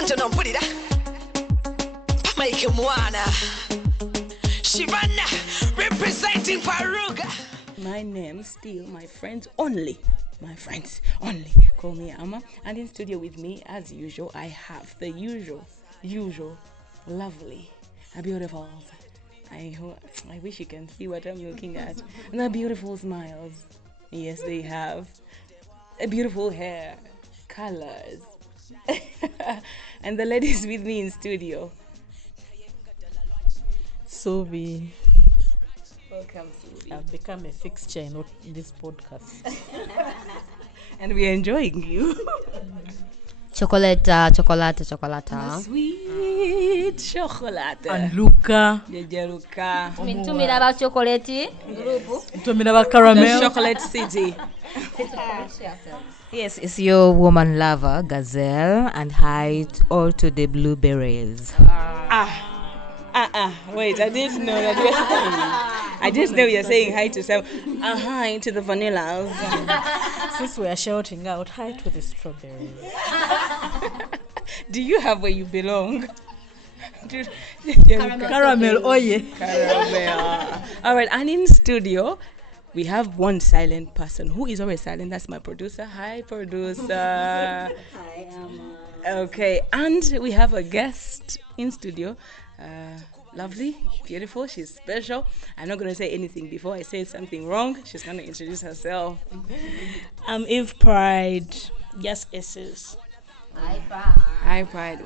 listen to no put it make him wanna Shivana representing Paruga. My name still my friends only call me Amma, and in studio with me as usual I have the usual lovely, beautiful. I wish you can see what I'm looking at. The beautiful smiles. Yes, they have a beautiful hair, colors. And the ladies with me in studio. Sovi. Welcome, Subi. I've become a fixture in this podcast. And we're enjoying you. Chocolata. Sweet chocolate. And Luca. Luca. Mintumira about chocolate group. Mintumira about caramel. Chocolate City. Yes, it's your woman lover, Gazelle, and hi all to the blueberries. Wait, I didn't know that you were saying. I just know you're saying hi to some. Hi to the vanillas. Since we are shouting out, hi to the strawberries. Do you have where you belong? Caramel, oh yeah. Caramel. All right, and in studio, we have one silent person. Who is always silent? That's my producer. Hi, producer. Hi, Amma. Okay, and we have a guest in studio. Lovely, beautiful, she's special. I'm not going to say anything before I say something wrong. She's going to introduce herself. I'm Eve Pride. Yes, S's. Hi, Pride.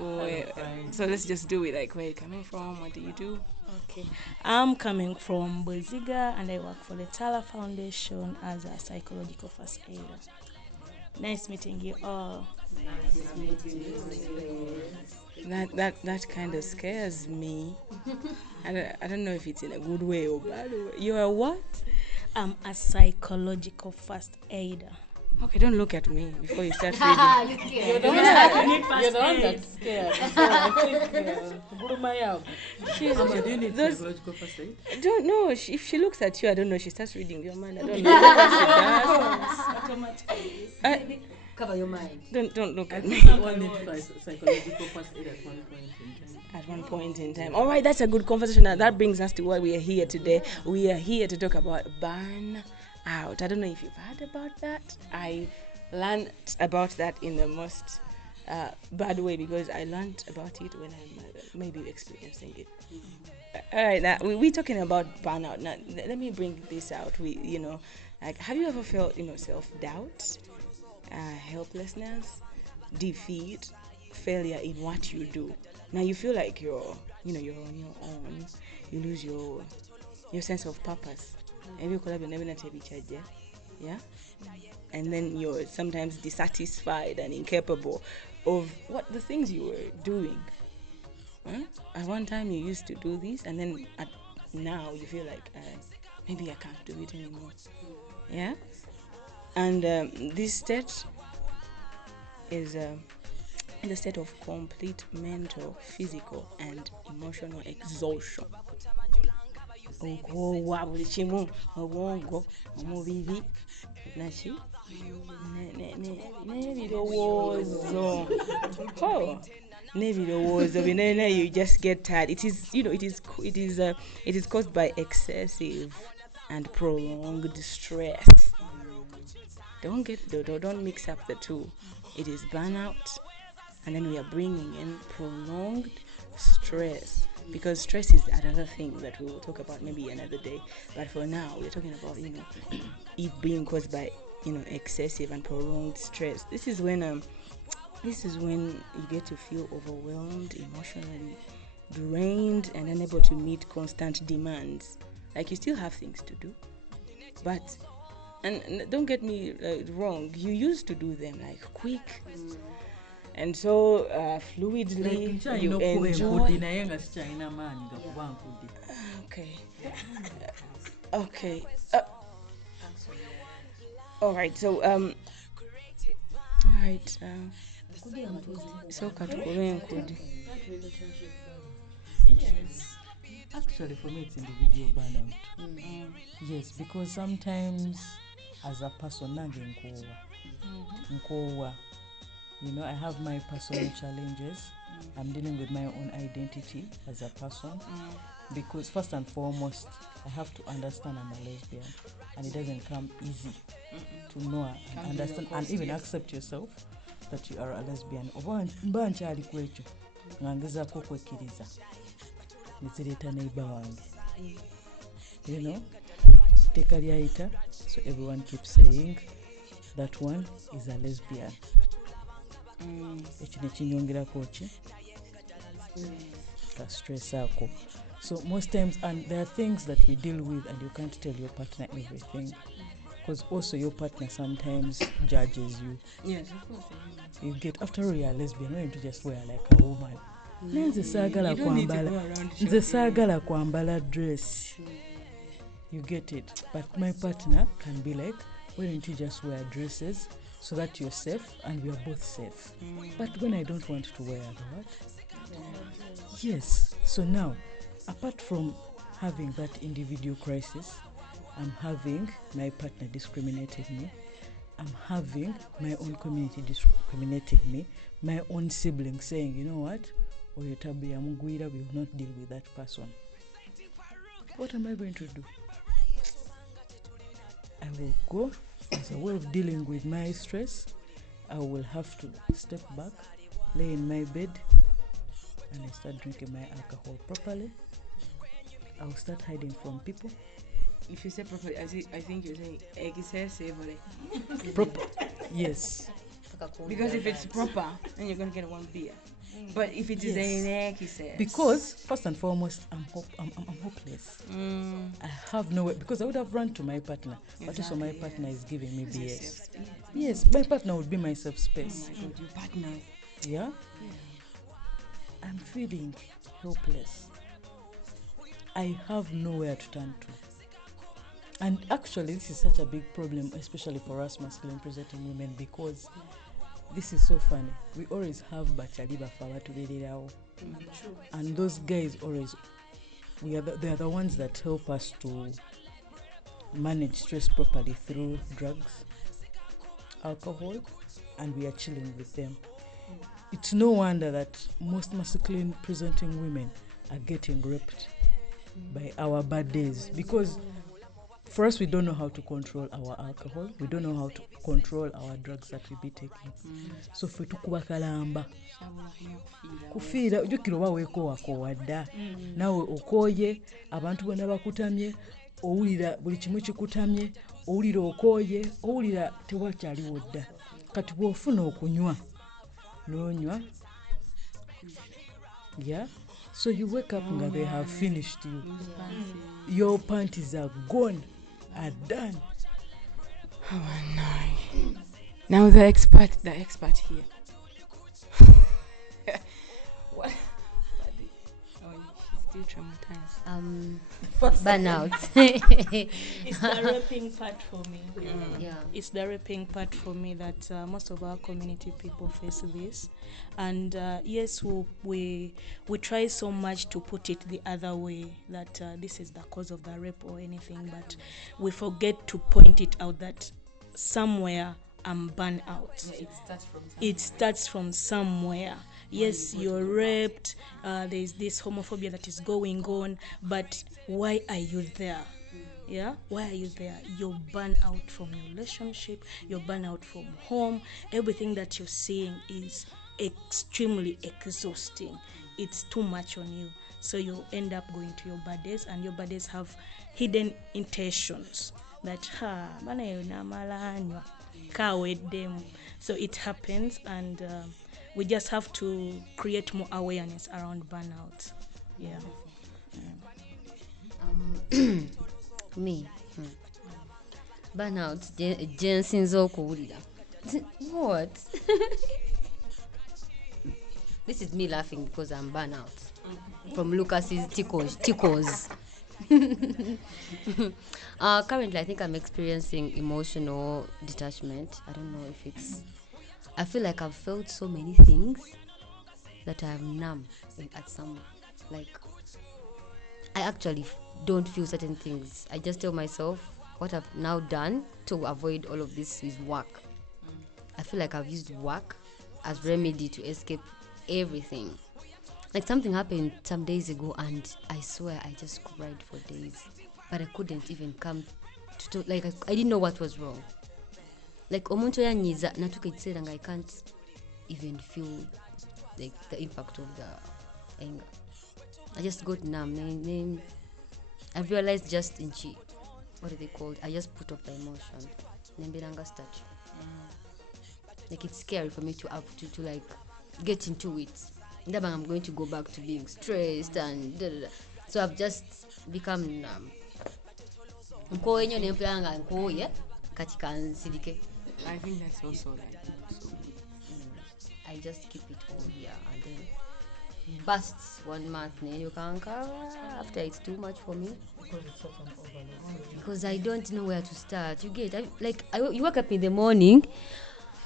So let's just do it. Like, where are you coming from? What do you do? Okay. I'm coming from Boziga and I work for the Tala Foundation as a psychological first aider. Nice meeting you all. Nice meeting you. That kind of scares me. I don't know if it's in a good way or bad way. You are what? I'm a psychological first aider. Okay, don't look at me before you start reading. You're the one that's scared. So I think I don't know. If she looks at you, I don't know. She starts reading your mind. I don't know what she does. automatically. Cover your mind. Don't look at me. Psychological first aid At one point in time. All right, that's a good conversation. And that brings us to why we are here today. We are here to talk about burnout. I don't know if you've heard about that. I learned about that in the most bad way because I learned about it when I'm maybe experiencing it. All right, now we're talking about burnout. Now, let me bring this out. Have you ever felt, self-doubt, helplessness, defeat, failure in what you do? Now you feel like you're on your own. You lose your sense of purpose. Yeah? And then you're sometimes dissatisfied and incapable of what the things you were doing. At one time you used to do this, and then now you feel like maybe I can't do it anymore. Yeah? And this state is a state of complete mental, physical, and emotional exhaustion. You just get tired. It is caused by excessive and prolonged stress. Don't mix up the two. It is burnout, and then we are bringing in prolonged stress, because stress is another thing that we will talk about maybe another day. But for now, we're talking about it being caused by excessive and prolonged stress. This is when you get to feel overwhelmed, emotionally drained, and unable to meet constant demands. Like, you still have things to do, but and don't get me wrong, you used to do them like quick. And so fluidly you enjoy. Okay. All right. So so yes. Actually, for me, it's individual burnout. Yes, because sometimes as a person, I have my personal challenges I'm dealing with my own identity as a person. Because first and foremost, I have to understand I'm a lesbian, and it doesn't come easy to know and understand and even accept yourself that you are a lesbian. Mba nkyali ku ekyo nga ngezaako okwekkiriza nezireeta neighbor wange, you know, teeka lyayita, so everyone keeps saying that one is a lesbian. Ekyo nekinyongerako ki ka stress ako. So most times, and there are things that we deal with and you can't tell your partner everything, because also your partner sometimes judges you. Yes, of course. You get, after all, you're a lesbian, why don't you just wear like a woman? Nze saagala kwambala dress. You get it. But my partner can be like, why don't you just wear dresses so that you're safe and we are both safe? But when I don't want to wear the what? Yes. So now, apart from having that individual crisis, I'm having my partner discriminating me. I'm having my own community discriminating me. My own siblings saying, you know what? Oyetabi Amugwira, we will not deal with that person. What am I going to do? I will go as a way of dealing with my stress. I will have to step back, lay in my bed, and I start drinking my alcohol properly. I will start hiding from people. If you say properly, I think you're saying excessively. Proper. Yes. Because if it's proper, then you're gonna get one beer. But if it is an excess, because first and foremost, I'm hopeless. I have nowhere, because I would have run to my partner, but also my partner is giving me BS. Yes, my partner would be my safe space. Oh my God, your partner. Yeah. I'm feeling helpless. I have nowhere to turn to. And actually, this is such a big problem, especially for us masculine presenting women, because this is so funny. We always have bachali bafa batubererawo. And those guys always, they are the ones that help us to manage stress properly through drugs, alcohol, and we are chilling with them. It's no wonder that most masculine presenting women are getting raped by our bad days, because for us, we don't know how to control our alcohol. We don't know how to control our drugs that we be taking. So if we tukuba kalamba, kufiira ujukira oba weekowako wadda nawe okooye, abantu bonna bakutamye, owulira buli kimu kikutamye, owulira okooye, owulira tewakyaliwo dda. Kati bw'ofuna okunywa n'onywa, yeah. So you wake up nga they have finished you. Your panties are gone, are done. Oh no. Now the expert here. What? Oh, she's still traumatized. Burnout. It's the raping part for me. Yeah. It's the raping part for me that most of our community people face this. And yes, we try so much to put it the other way, that this is the cause of the rape or anything, but we forget to point it out that somewhere I'm burned out. Yeah, it starts from somewhere. Yes, you're raped, there's this homophobia that is going on, but why are you there? Yeah, why are you there? You're burned out from your relationship, you're burned out from home. Everything that you're seeing is extremely exhausting. It's too much on you, so you end up going to your bodies, and your bodies have hidden intentions that bana yona malanywa kawedem. So it happens, and we just have to create more awareness around burnout. Yeah. Me. Burnout. Jen sinzo okuwulira. What? This is me laughing because I'm burnout. From Lucas's tickles. Currently, I think I'm experiencing emotional detachment. I don't know if it's... I feel like I've felt so many things that I'm numb at some... Like, I actually don't feel certain things. I just tell myself what I've now done to avoid all of this is work. I feel like I've used work as remedy to escape everything. Like something happened some days ago, and I swear I just cried for days, but I couldn't even come to like I didn't know what was wrong. Like omuntu yanyiza natuka ekiseera nga I can't even feel like the impact of the anger. I just got numb. Then I realized just in what are they called? I just put off the emotion. Nembiranga statue. Like it's scary for me to have to like get into it. Then I'm going to go back to being stressed and da, da, da. So I've just become numb. Nkoenyo nempiranga nkoye katika nsidike. I think that's also like I just keep it all here and then bust 1 month you can cover after it's too much for me Because it's such an overload. because I don't know where to start. You get you wake up in the morning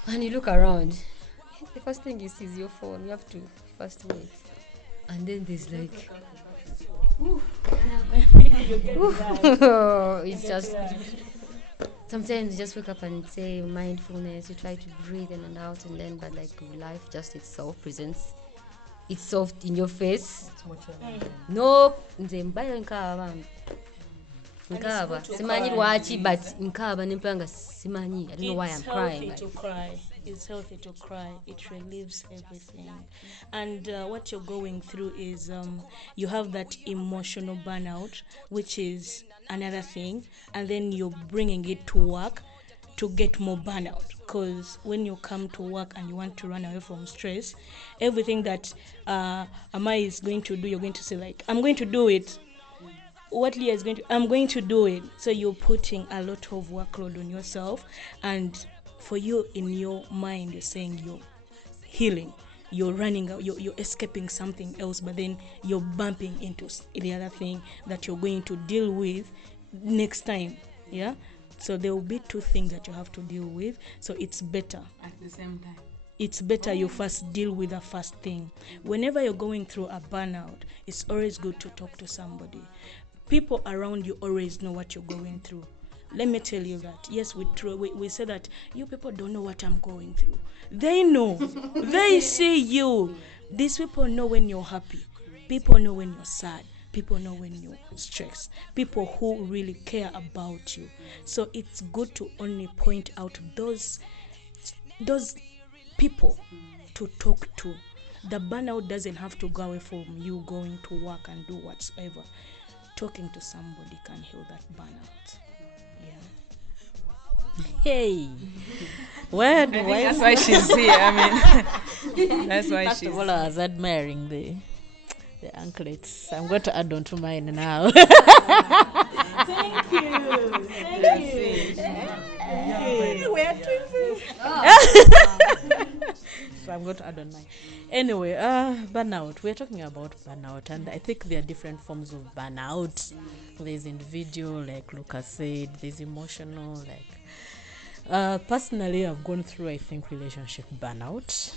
and you look around. The first thing you see is your phone. You have to first wait, and then there's like it's just sometimes you just wake up and say mindfulness. You try to breathe in and out, and then but like life just itself presents itself in your face. It's more challenging. No, nze mbayo nkaba simanyi lwaki but nkaba nempanga simanyi. I don't know why I'm crying. It's healthy to cry. It relieves everything. And what you're going through is you have that emotional burnout, which is another thing, and then you're bringing it to work to get more burnout. Because when you come to work and you want to run away from stress, everything that Amai is going to do, you're going to say like, I'm going to do it. What Leah is going to, I'm going to do it. So you're putting a lot of workload on yourself, and for you in your mind, you're saying you're healing, you're running out, you're escaping something else, but then you're bumping into the other thing that you're going to deal with next time. Yeah. So there will be two things that you have to deal with. So it's better. at the same time. It's better you first deal with the first thing. Whenever you're going through a burnout, it's always good to talk to somebody. People around you always know what you're going through. Let me tell you that. Yes, we say that you people don't know what I'm going through. They know. They see you. These people know when you're happy. People know when you're sad. People know when you're stressed. People who really care about you. So it's good to only point out those people to talk to. The burnout doesn't have to go away from you going to work and do whatsoever. Talking to somebody can heal that burnout. Hey, where do I? That's why she's here. I mean, that's why First she's of all, I was admiring the anklets. I'm going to add on to mine now. Thank you. We're twins. So I'm going to add on mine. Anyway, burnout. We're talking about burnout, and I think there are different forms of burnout. There's individual, like Lucas said. There's emotional, like. Personally, I've gone through, I think, relationship burnout.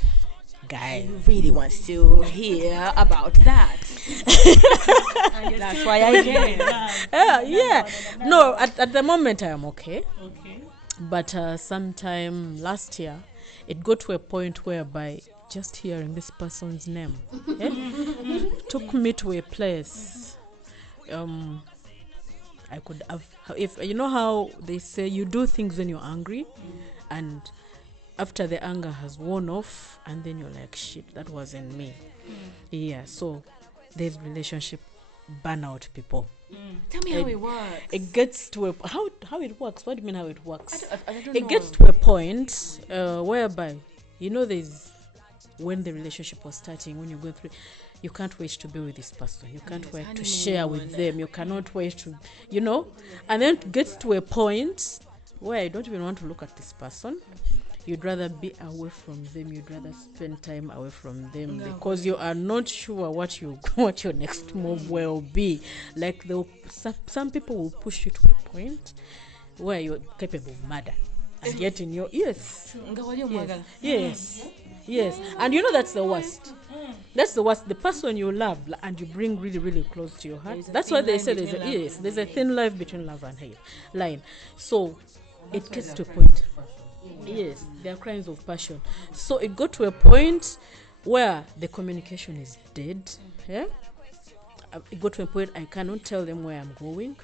Guy really wants to hear about that. That's why I came. yeah. No, at the moment I am okay. Okay. But sometime last year, it got to a point whereby just hearing this person's name took me to a place. I could have, if you know how they say you do things when you're angry, and after the anger has worn off, and then you're like, shit, that wasn't me. Yeah, so there's relationship burnout, people. Tell me how it works. It gets to a how it works. What do you mean how it works? I don't It know. gets to a point whereby there's when the relationship was starting, when you're going through, you can't wait to be with this person. You can't wait to share with them. You cannot wait to, and then it gets to a point where you don't even want to look at this person. You'd rather be away from them. You'd rather spend time away from them because you are not sure what your next move will be. Like some people will push you to a point where you're capable of murder, and yet in your yes, and that's the worst. That's the worst. The person you love and you bring really, really close to your heart. That's why they say there's a thin line between love and hate line. So it gets to a point. Yes, there are crimes of passion. So it got to a point where the communication is dead. Yeah, I got to a point I cannot tell them where I'm going.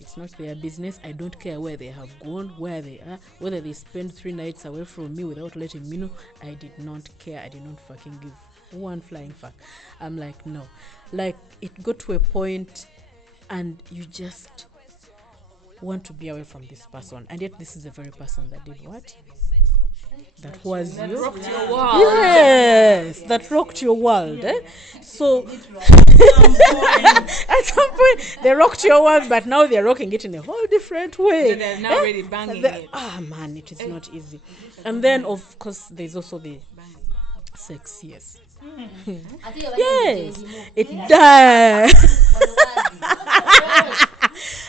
It's not their business. I don't care where they have gone, where they are, whether they spend 3 nights away from me without letting me know. I did not care. I did not fucking give one flying fuck. I'm like, no. Like, it got to a point and you just want to be away from this person. And yet this is the very person that did what? That was you. Rocked your world. Yes, that rocked your world. So at some point they rocked your world, but now they're rocking it in a whole different way. So they're now really banging it. Man, it is not easy. And then of course there's also the sex. Yes. Yes, it does.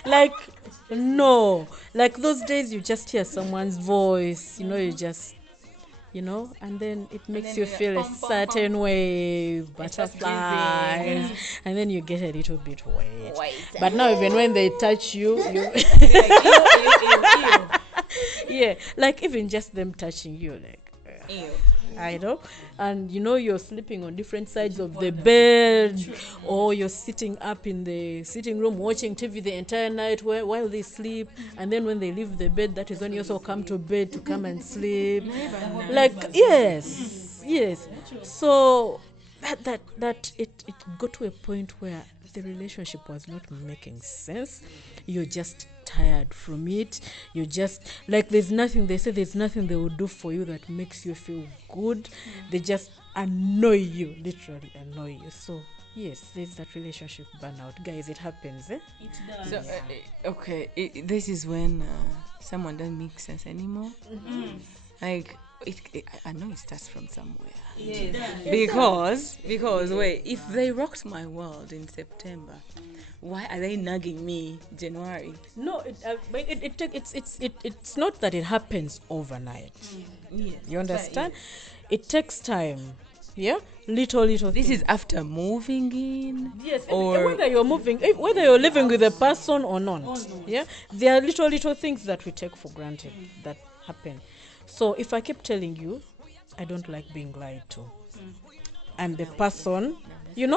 Like, no, like those days you just hear someone's voice, you just, and then it makes you feel a certain way, butterflies, and then you get a little bit wet. But now even when they touch you, yeah, like even just them touching you, like, I know, and you're sleeping on different sides of the bed, or you're sitting up in the sitting room watching TV the entire night while they sleep, and then when they leave the bed, that is when you also come to bed to come and sleep. Like, yes. So that it got to a point where the relationship was not making sense. You're just tired from it. You just, like, there's nothing they will do for you that makes you feel good. They just annoy you, literally annoy you. So yes, there's that relationship burnout, guys. It happens. It does. So okay, this is when someone doesn't make sense anymore. Like, I know it starts from somewhere. Because wait, if they rocked my world in September, why are they nagging me January? No, it's not that it happens overnight. You understand? It takes time. Yeah, little. This things. is after moving in. Yes, or whether you're whether you're living with a person or not. Yeah, there are little things that we take for granted that happen. So if I keep telling you, I don't like being lied to, and the person, you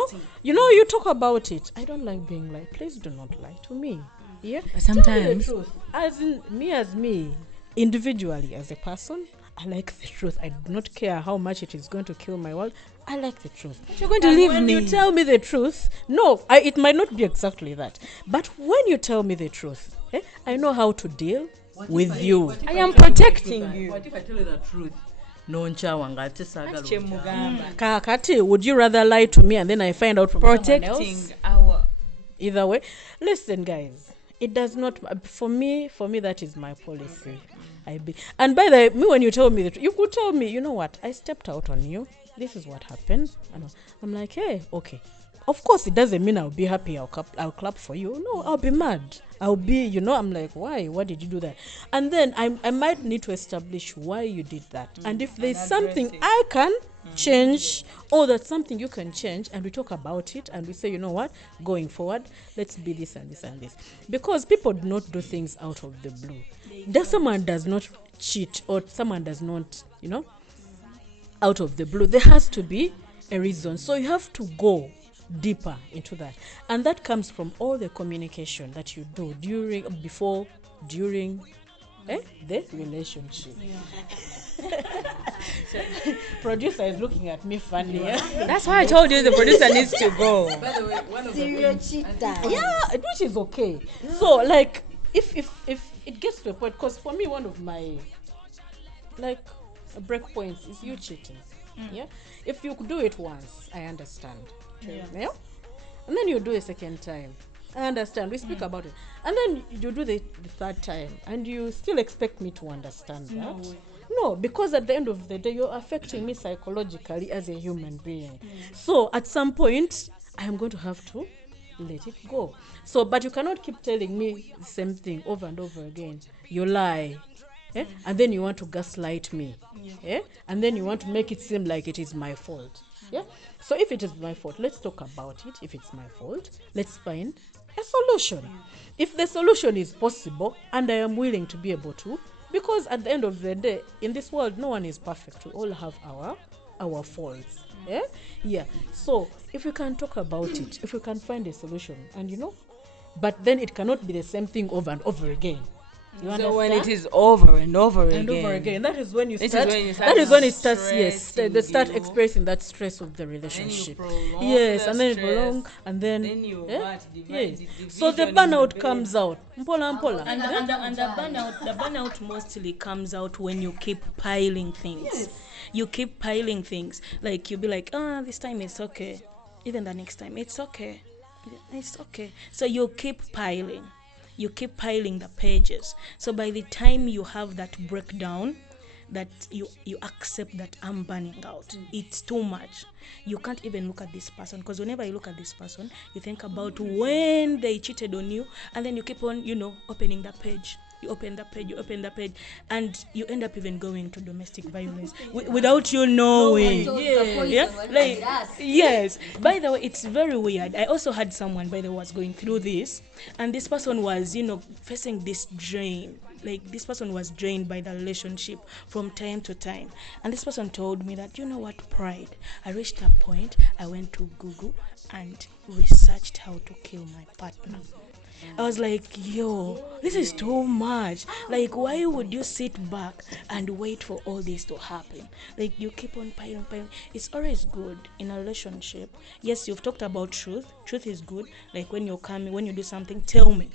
talk about it. I don't like being lied. Please do not lie to me. Yeah, but sometimes, tell me the truth. As me, individually as a person, I like the truth. I do not care how much it is going to kill my world. I like the truth. You're going to leave when me. You tell me the truth, no, it might not be exactly that. But when you tell me the truth, I know how to deal with you. I am protecting you. What if I tell you the truth? No nchawanga Kakati, would you rather lie to me and then I find out from someone else? Protecting our. Either way, listen, guys. It does not. For me, that is my policy. And by the way, when you tell me that, you could tell me, you know what? I stepped out on you. This is what happened. And I'm like, hey, okay. Of course, it doesn't mean I'll be happy. I'll clap for you. No, I'll be mad. I'll be, I'm like, why? Why did you do that? And then I might need to establish why you did that. And if there's something I can change, or that's something you can change, and we talk about it, and we say, you know what, going forward, let's be this and this and this. Because people do not do things out of the blue. Someone does not cheat, or someone does not, out of the blue. There has to be a reason. So you have to go deeper into that, and that comes from all the communication that you do during the relationship. Producer is looking at me funny. That's why I told you the producer needs to go. By the way, one of Which is okay. So, like, if it gets to a point, because for me, one of my break points is you cheating. Yeah, if you do it once, I understand. Yeah? And then you do a second time, I understand. We speak about it. And then you do the third time, and you still expect me to understand that. No, because at the end of the day, you're affecting me psychologically as a human being. So at some point, I am going to have to let it go. So, but you cannot keep telling me the same thing over and over again. You lie. And then you want to gaslight me. And then you want to make it seem like it is my fault. Yeah. So if it is my fault, let's talk about it. If it's my fault, let's find a solution. If the solution is possible, and I am willing to be able to, because at the end of the day, in this world, no one is perfect. We all have our our faults. Yeah. So if we can talk about it, if we can find a solution, and but then it cannot be the same thing over and over again. You understand? So when it is over and over and over again, that is when you This is start. when you start That is when it starts. stressing They start you. experiencing that stress of the relationship. prolong Yes, the and then it stress. prolong, and then you yes. divide So the burnout comes out. Mpola. And the burnout mostly comes out when you keep piling things. You keep piling things. Like you'll be like, this time it's okay. Even the next time, it's okay. It's okay. So you keep piling. You keep piling the pages. So by the time you have that breakdown, that you accept that I'm burning out, it's too much. You can't even look at this person, because whenever you look at this person, you think about when they cheated on you, and then you keep on, opening the page. You open the page, and you end up even going to domestic violence without you knowing. Yes. By the way, it's very weird. I also had someone, by the way, was going through this, and this person was, facing this drain. Like, this person was drained by the relationship from time to time. And this person told me that, pride. I reached a point, I went to Google and researched how to kill my partner. I was like, this is too much. Like, why would you sit back and wait for all this to happen? Like, you keep on piling. It's always good in a relationship. Yes, you've talked about truth. Truth is good. Like, when you do something, tell me.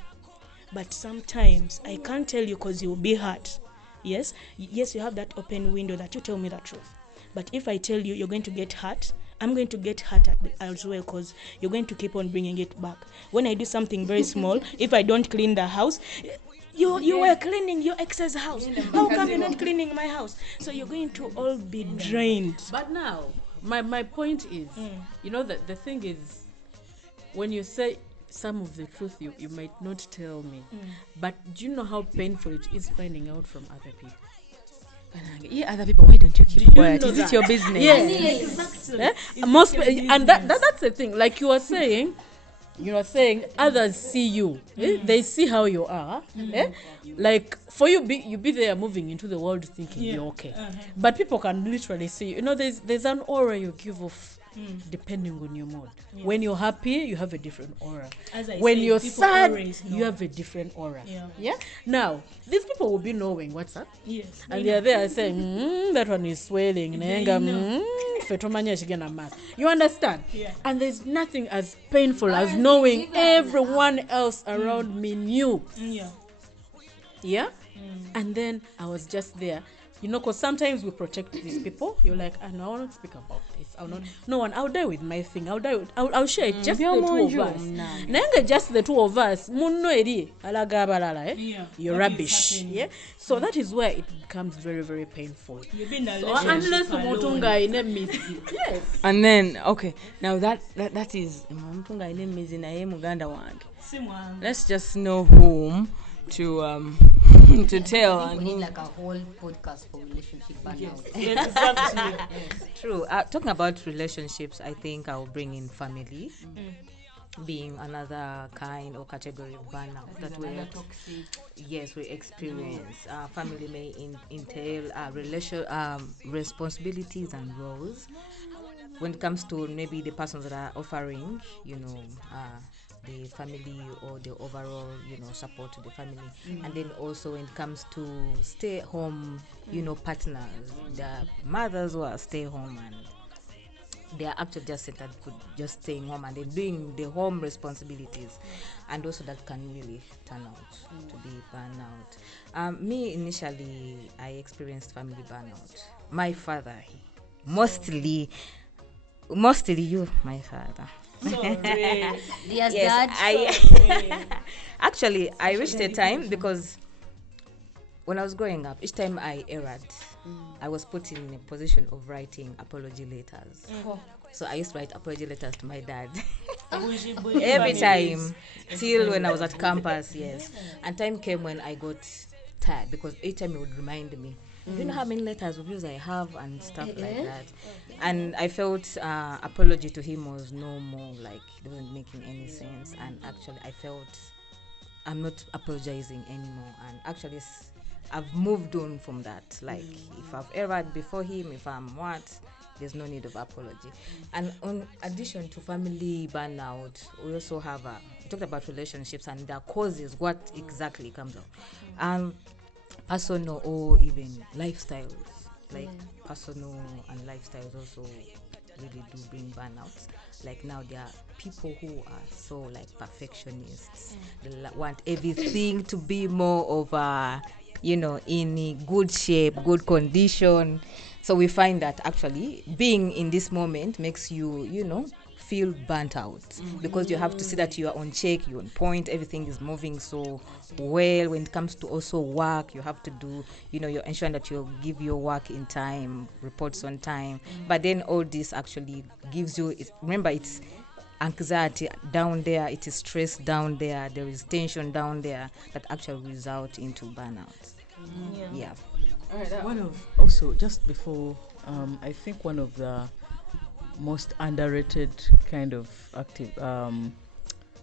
But sometimes I can't tell you because you'll be hurt. Yes, you have that open window that you tell me the truth. But if I tell you you're going to get hurt, I'm going to get hurt as well, because you're going to keep on bringing it back. When I do something very small, if I don't clean the house, you were cleaning your ex's house. How come you're not cleaning my house? So you're going to all be drained. But now, my point is, that the thing is, when you say some of the truth, you might not tell me, but do you know how painful it is finding out from other people? Other people, why don't you keep quiet? Is that? it your business? Yes. And that's the thing. Like you are saying, others see you. They see how you are. Like for you be there moving into the world thinking you're okay. But people can literally see you. There's an aura you give off depending on your mood. When you're happy, you have a different aura. When you're sad, you have a different aura. Yeah. Now, these people will be knowing what's up. Yes. And they are there saying, that one is swelling. You understand? Yeah. And there's nothing as painful as knowing everyone else around me knew. Yeah? And then I was just there. Because sometimes we protect these people. You're like, no, I will not speak about this. I'll die with my thing. I'll share it. Just the two of us. Nanga, just the two of us. You're rubbish. Yeah. So that is where it becomes very, very painful. You've been in a So unless relationship yes. And then, okay, now that is let's just know whom to to tell. I think we need like a whole podcast for relationship burnout. Yes, exactly. True. Talking about relationships, I think I'll bring in family, being another kind or category of burnout that we experience. Family may entail responsibilities and roles. When it comes to maybe the persons that are offering, the family or the overall, support to the family. And then also when it comes to stay home, partners, the mothers who are stay home and they are actually just centered for just staying home and then doing the home responsibilities. And also that can really turn out to be burnout. Me, initially, I experienced family burnout. My father, mostly you, my father. Yes, Dad. Actually, I reached a time because when I was growing up, each time I erred, I was put in a position of writing apology letters. So I used to write apology letters to my dad every time, till when I was at campus, yes. And time came when I got tired because each time he would remind me, do you know how many letters of yours I have and stuff like that? And I felt apology to him was no more, like it wasn't making any sense. And actually I felt I'm not apologizing anymore. And actually I've moved on from that. Like if I've erred before him, if I'm what, there's no need of apology. And on addition to family burnout, we also have we talked about relationships and their causes, what exactly comes out. Personal or even lifestyles, like personal and lifestyles also really do bring burnouts. Like now there are people who are so like perfectionists. They want everything to be more of in a good shape, good condition. So we find that actually being in this moment makes you, feel burnt out, because you have to see that you are on check, you're on point, everything is moving so well. When it comes to also work, you have to do, you're ensuring that you give your work in time, reports on time. But then all this actually gives you, remember, it's anxiety down there, it is stress down there, there is tension down there that actually result into burnout. Yeah. All right, one of also just before, I think one of the most underrated kind of active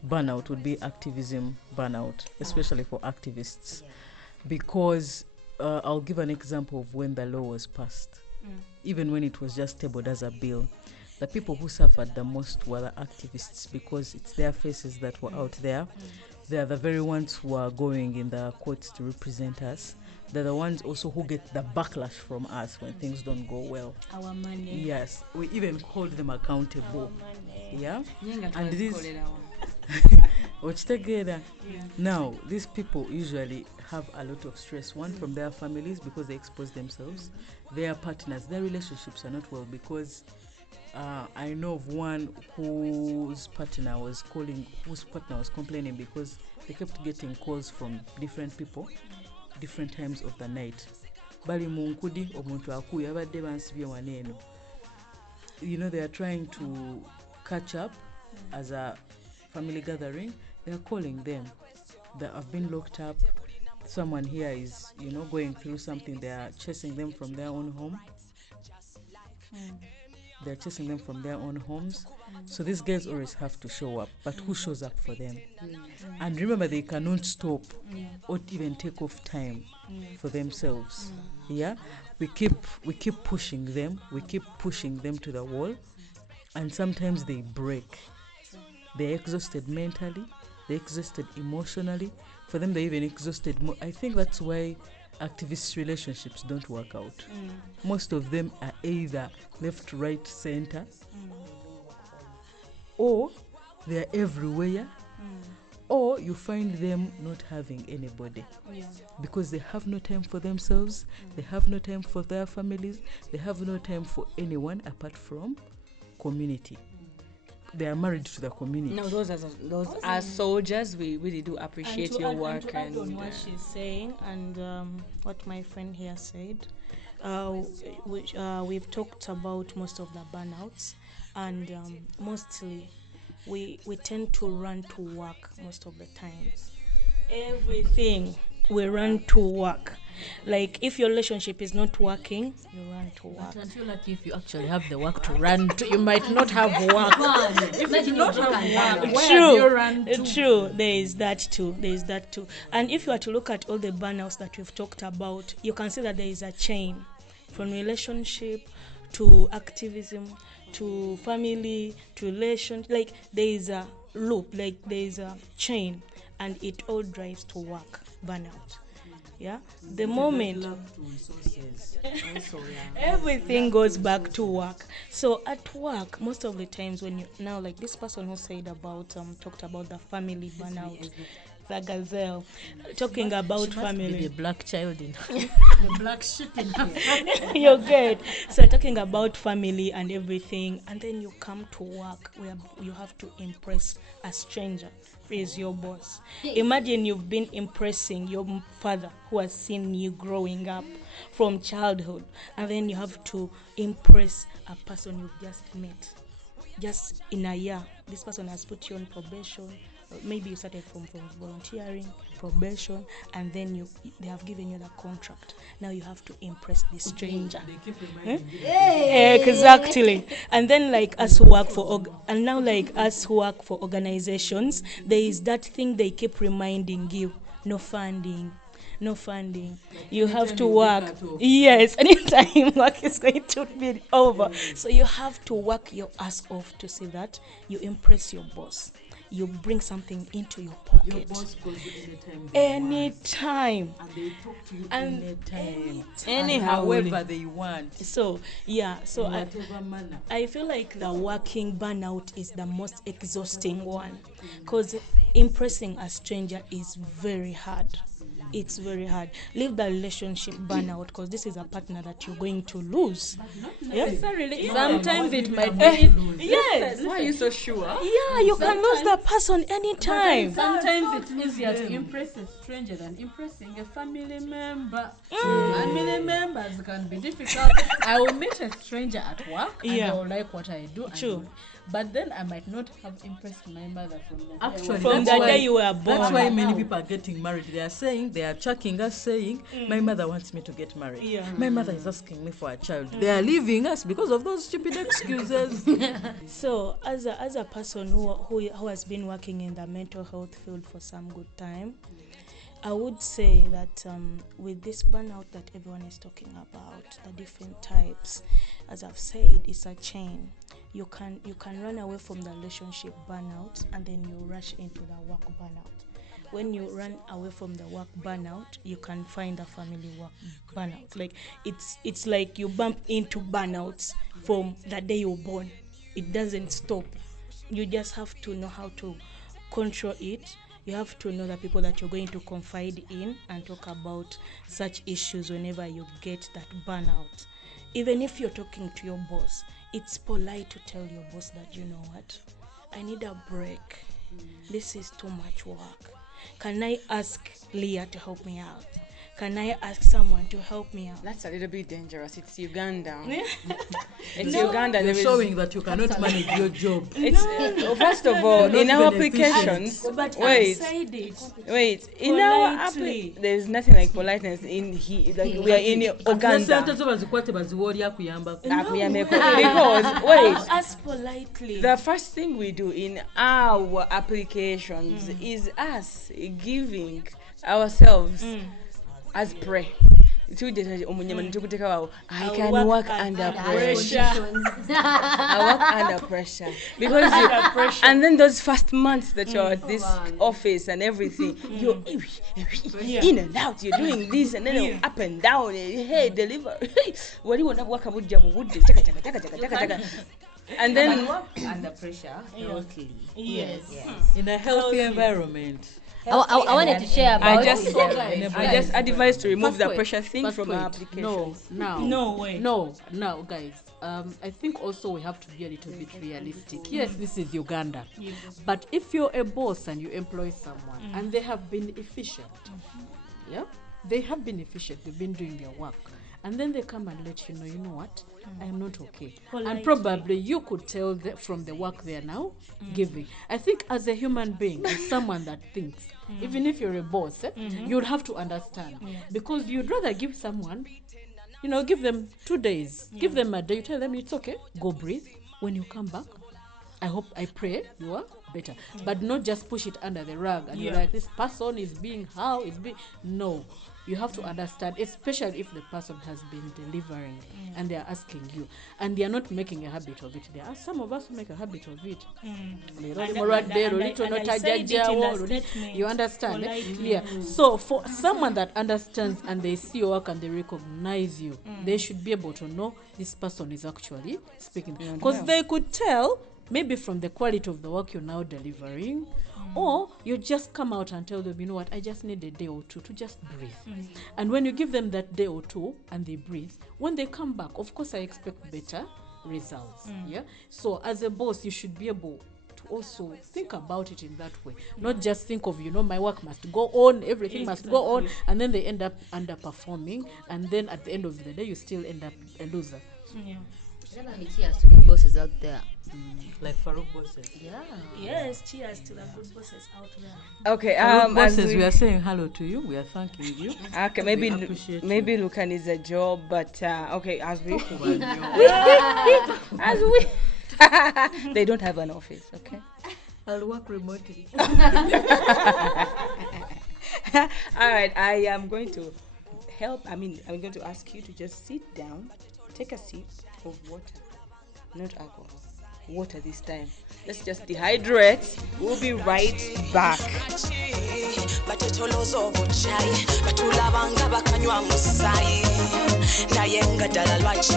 burnout would be activism burnout, especially for activists, because I'll give an example of when the law was passed. Even when it was just tabled as a bill, the people who suffered the most were the activists, because it's their faces that were out there. They are the very ones who are going in the courts to represent us. They're the ones also who get the backlash from us when things don't go well. Our money. Yes, we even hold them accountable. Yeah, and these watch together. Now these people usually have a lot of stress. One from their families, because they expose themselves. Their partners, their relationships are not well, because I know of one whose partner was complaining because they kept getting calls from different people, different times of the night. Bali munkudi omuntu akuye abadde bansibye waneeno. They are trying to catch up as a family gathering. They are calling them. They have been locked up. Someone here is, going through something. They are chasing them from their own home. They're chasing them from their own homes. So these guys always have to show up. But who shows up for them? And remember, they cannot stop or even take off time for themselves. Yeah? We keep pushing them. We keep pushing them to the wall. And sometimes they break. They're exhausted mentally. They're exhausted emotionally. For them, they're even exhausted. I think that's why activist relationships don't work out. Most of them are either left, right, center, or they're everywhere, or you find them not having anybody, because they have no time for themselves, they have no time for their families, they have no time for anyone apart from community. They are married to the community. No, those are soldiers. We really do appreciate your work. And to add on what she's saying and what my friend here said, we've talked about most of the burnouts, and mostly we tend to run to work most of the times. Everything we run to work. Like if your relationship is not working, you run to work. I feel like if you actually have the work to run to, you might not have work. If you do not have work, where do you run to? True. There is that too. And if you are to look at all the burnouts that we've talked about, you can see that there is a chain from relationship to activism to family to relation. Like there is a loop, like there is a chain, and it all drives to work, burnout. Yeah, the moment everything goes back to work. So at work, most of the times when you now, like this person who said about talked about the family burnout, the gazelle, talking about family, the black child in the black sheep in her. You're good. So talking about family and everything, and then you come to work where you have to impress a stranger who is your boss. Imagine you've been impressing your father who has seen you growing up from childhood, and then you have to impress a person you've just met. Just in a year, this person has put you on probation. Maybe you started from volunteering, probation, and then they have given you the contract. Now you have to impress the stranger. They keep reminding you. Exactly. And then like us who work for organizations, there is that thing they keep reminding you: no funding, no funding. You have to work. Yes, anytime work is going to be over. So you have to work your ass off to see that you impress your boss. You bring something into your pocket. Your boss calls you anytime. Anytime. And they talk to you And anytime. anyhow, However they want. So yeah, so In whatever manner. I feel like the working burnout is the most exhausting one, because impressing a stranger is very hard. It's very hard. Leave the relationship burnout, because this is a partner that you're going to lose. Sometimes it might be. Yes. Why are you so sure? Yeah, you can lose the person anytime. Sometimes it's easier to impress a stranger than impressing a family member. Family members can be difficult. I will meet a stranger at work and Yeah. they will like what I do. True. But then I might not have impressed my mother from the Actually, From that's the why- day you were born. That's why many people are getting married. They are chucking us saying, my mother wants me to get married. Yeah. My mother is asking me for a child. They are leaving us because of those stupid excuses. So, as a person who has been working in the mental health field for some good time, I would say that with this burnout that everyone is talking about, the different types, as I've said, it's a chain. You can run away from the relationship burnout and then you rush into the work burnout. When you run away from the work burnout, you can find the family work burnout. Like it's like you bump into burnouts from the day you're born. It doesn't stop. You just have to know how to control it. You have to know the people that you're going to confide in and talk about such issues whenever you get that burnout. Even if you're talking to your boss, it's polite to tell your boss that, you know what, I need a break. This is too much work. Can I ask Leah to help me out? Can I ask someone to help me out? That's a little bit dangerous. It's Uganda. It's No. Uganda. You're There is, showing that you cannot manage your job. it's, first of all, You're in not our even efficient. applications, But wait, outside it, wait. In our politely. there's nothing like politeness in here. Like we are in Uganda. Because Because wait, ask politely. the first thing we do in our applications is us giving ourselves as pray. I can work under pressure. I work under pressure because and then those first months that you're at this office and everything, you're in and out. You're doing this and then up and down. Hey, deliver. What do you want to work about? And then Under pressure, healthily. Yes. in a healthy environment. I wanted to share about I just advise to remove the First pressure thing First from our point. applications. No way. No, guys. I think also we have to be a little bit realistic. Yes, this is Uganda. But if you're a boss and you employ someone and they have been efficient, yeah, they have been efficient, they've been doing their work, and then they come and let you know what, I am not okay. Politely. And probably you could tell from the work they are now giving. I think as a human being, as someone that thinks, even if you're a boss, you'd have to understand. Because you'd rather give someone, give them 2 days, give them a day, you tell them it's okay, go breathe. When you come back, I pray you are better. But not just push it under the rug and you're like, this person is being no. You have to understand, especially if the person has been delivering and they are asking you and they are not making a habit of it. There are some of us who make a habit of it. You understand? Yeah. So for someone that understands and they see your work and they recognize you, they should be able to know this person is actually speaking. Because they could tell maybe from the quality of the work you're now delivering, or you just come out and tell them, you know what, I just need a day or two to just breathe. And when you give them that day or two and they breathe, when they come back, of course I expect better results. Yeah. So as a boss, you should be able to also think about it in that way, not just think of, my work must go on, everything must go on, and then they end up underperforming, and then at the end of the day you still end up a loser. Cheers to good bosses out there. Like Farouk bosses. Yeah. Yes, cheers to the good bosses out there. Okay, Farouk as bosses, we are saying hello to you. We are thanking you. okay, We appreciate maybe Luca needs a job, but okay, as we they don't have an office, okay? I'll work remotely. All right, I am going to I'm going to ask you to just sit down, take a sip of water, not alcohol. Water this time. Let's just dehydrate. We'll be right back. batetoloza obucayi batulabanga bakanywa musaayi naye nga ddala lwaki